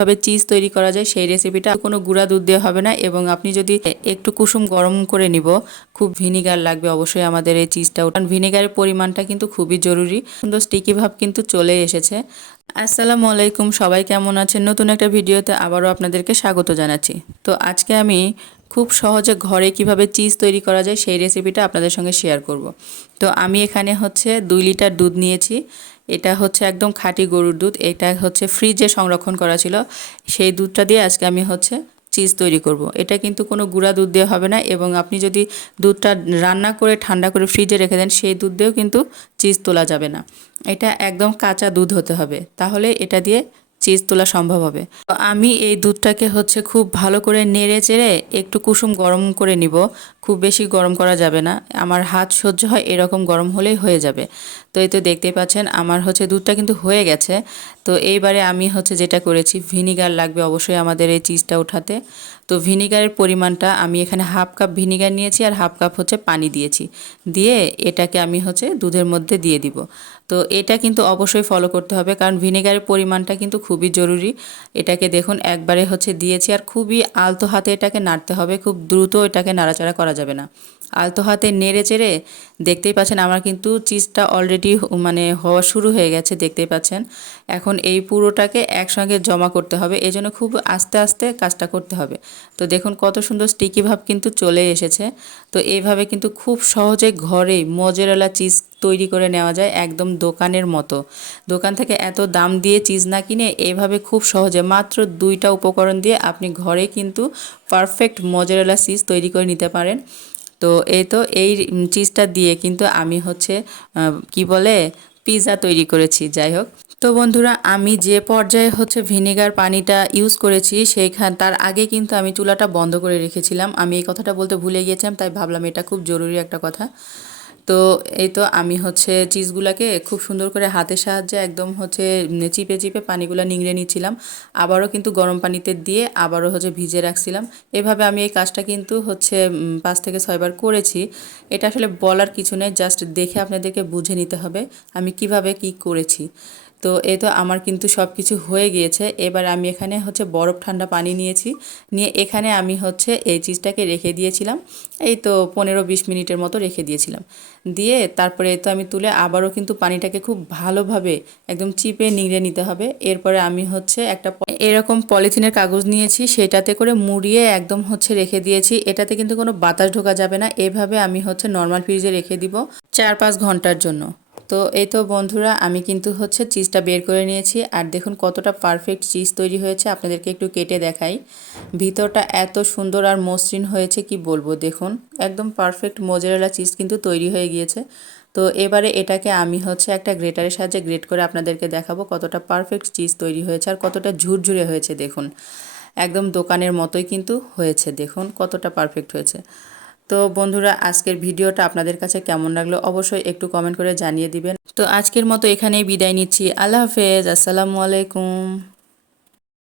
তবে চিজ তৈরি করা যায়, সেই রেসিপিটা কোনো গুঁড়া দুধ দেওয়া হবে না এবং আপনি যদি একটু কুসুম গরম করে নিব, খুব ভিনিগার লাগবে অবশ্যই আমাদের এই চিজটা। কারণ ভিনেগারের পরিমাণটা কিন্তু খুবই জরুরি। সুন্দর স্টিকি ভাব কিন্তু চলে এসেছে। আসসালামু আলাইকুম, সবাই কেমন আছেন? নতুন একটা ভিডিওতে আবারও আপনাদেরকে স্বাগত জানাচ্ছি। তো আজকে আমি খুব সহজে ঘরে কীভাবে চিজ তৈরি করা যায় সেই রেসিপিটা আপনাদের সঙ্গে শেয়ার করব। তো আমি এখানে হচ্ছে দুই লিটার দুধ নিয়েছি। এটা হচ্ছে একদম খাঁটি গরুর দুধ। এটা হচ্ছে ফ্রিজে সংরক্ষণ করা ছিল। সেই দুধটা দিয়ে আজকে আমি হচ্ছে চিজ তৈরি করব। এটা কিন্তু কোনো গুঁড়া দুধ দিয়ে হবে না এবং আপনি যদি দুধটা রান্না করে, ঠান্ডা করে ফ্রিজে রেখে দেন, সেই দুধ দিয়েও কিন্তু চিজ তোলা যাবে না। এটা একদম কাঁচা দুধ হতে হবে। তাহলে এটা দিয়ে চিজ তোলা সম্ভব হবে। তো আমি এই দুধটাকে হচ্ছে খুব ভালো করে নেড়ে চেড়ে একটু কুসুম গরম করে নিব। খুব বেশি গরম করা যাবে না। আমার হাত সহ্য হয় এরকম গরম হলেই হয়ে যাবে। তো এই তো দেখতেই পাচ্ছেন, আমার হচ্ছে দুধটা কিন্তু হয়ে গেছে। তো এইবারে আমি হচ্ছে যেটা করেছি, ভিনিগার লাগবে অবশ্যই আমাদের এই চিজটা ওঠাতে। তো ভিনিগারের পরিমাণটা আমি এখানে হাফ কাপ ভিনিগার নিয়েছি আর হাফ কাপ হচ্ছে পানি দিয়েছি। দিয়ে এটাকে আমি হচ্ছে দুধের মধ্যে দিয়ে দিব। তো এটা কিন্তু অবশ্যই ফলো করতে হবে কারণ ভিনেগারের পরিমাণটা কিন্তু খুবই জরুরি। এটাকে দেখুন, একবারে হচ্ছে দিয়েছি আর খুবই আলতো হাতে এটাকে নাড়তে হবে, খুব দ্রুত এটাকে নাড়াচাড়া করা যাবে না। আলতো হাতে নেড়ে চেড়ে দেখতেই পাচ্ছেন আমার কিন্তু চিজটা অলরেডি মানে হওয়া শুরু হয়ে গেছে, দেখতেই পাচ্ছেন। এখন এই পুরোটাকে একসঙ্গে জমা করতে হবে, এই জন্য খুব আস্তে আস্তে কাজটা করতে হবে। তো দেখুন কত সুন্দর স্টিকি ভাব কিন্তু চলে এসেছে। তো এইভাবে কিন্তু খুব সহজে ঘরেই মজেরালা চিজ তৈরি করে নেওয়া যায় একদম দোকানের মতো। দোকান থেকে এত দাম দিয়ে চিজ না কিনে এভাবে খুব সহজে মাত্র দুইটা উপকরণ দিয়ে আপনি ঘরে কিন্তু পারফেক্ট মজারেলা চিজ তৈরি করে নিতে পারেন। তো এই তো এই চিজটা দিয়ে কিন্তু আমি হচ্ছে কি বলে পিৎজা তৈরি করেছি, যাই হোক। তো বন্ধুরা, আমি যে পর্যায়ে হচ্ছে ভিনেগার পানিটা ইউজ করেছি, সেইখান, তার আগে কিন্তু আমি চুলাটা বন্ধ করে রেখেছিলাম। আমি এই কথাটা বলতে ভুলে গিয়েছিলাম, তাই ভাবলাম এটা খুব জরুরি একটা কথা। তো এই তো আমি হচ্ছে চিজগুলাকে খুব সুন্দর করে হাতের সাহায্যে একদম হচ্ছে চিপে চিপে পানিগুলো নিংড়ে নিচ্ছিলাম। আবারও কিন্তু গরম পানিতে দিয়ে আবারও হচ্ছে ভিজে রাখছিলাম। এভাবে আমি এই কাজটা কিন্তু হচ্ছে পাঁচ থেকে ছয়বার করেছি। এটা আসলে বলার কিছু নেই, জাস্ট দেখে আপনাদেরকে বুঝে নিতে হবে আমি কীভাবে কি করেছি। তো এই তো আমার কিন্তু সব কিছু হয়ে গিয়েছে। এবার আমি এখানে হচ্ছে বরফ ঠান্ডা পানি নিয়েছি। নিয়ে এখানে আমি হচ্ছে এই চিজটাকে রেখে দিয়েছিলাম। এই তো পনেরো বিশ মিনিটের মতো রেখে দিয়েছিলাম। দিয়ে তারপরে তো আমি তুলে আবারও কিন্তু পানিটাকে খুব ভালোভাবে একদম চিপে নিংড়ে নিতে হবে। এরপরে আমি হচ্ছে একটা এরকম পলিথিনের কাগজ নিয়েছি, সেটাতে করে মুড়িয়ে একদম হচ্ছে রেখে দিয়েছি। এটাতে কিন্তু কোনো বাতাস ঢোকা যাবে না। এভাবে আমি হচ্ছে নর্মাল ফ্রিজে রেখে দিব চার পাঁচ ঘণ্টার জন্য। তো এই তো বন্ধুরা, আমি কিন্তু হচ্ছে চিজটা বের করে নিয়েছি। আর দেখুন কতটা পারফেক্ট চিজ তৈরি হয়েছে, আপনাদেরকে একটু কেটে দেখাই। ভিতরটা এত সুন্দর আর মসৃণ হয়েছে, কি বলব? দেখুন, একদম পারফেক্ট মোজারেলা চিজ কিন্তু তৈরি হয়ে গিয়েছে। তো এবারে এটাকে আমি হচ্ছে একটা গ্রেটারের সাহায্যে গ্রেট করে আপনাদেরকে দেখাবো কতটা পারফেক্ট চিজ তৈরি হয়েছে আর কতটা ঝুরঝুরে হয়েছে। দেখুন, একদম দোকানের মতোই কিন্তু হয়েছে। দেখুন কতটা পারফেক্ট হয়েছে। তো বন্ধুরা, আজকের ভিডিওটা আপনাদের কাছে কেমন লাগল অবশ্যই একটু কমেন্ট করে জানিয়ে দিবেন। তো আজকের মতো এখানেই বিদায় নিচ্ছি। আল্লাহ হাফেজ। আসসালামু আলাইকুম।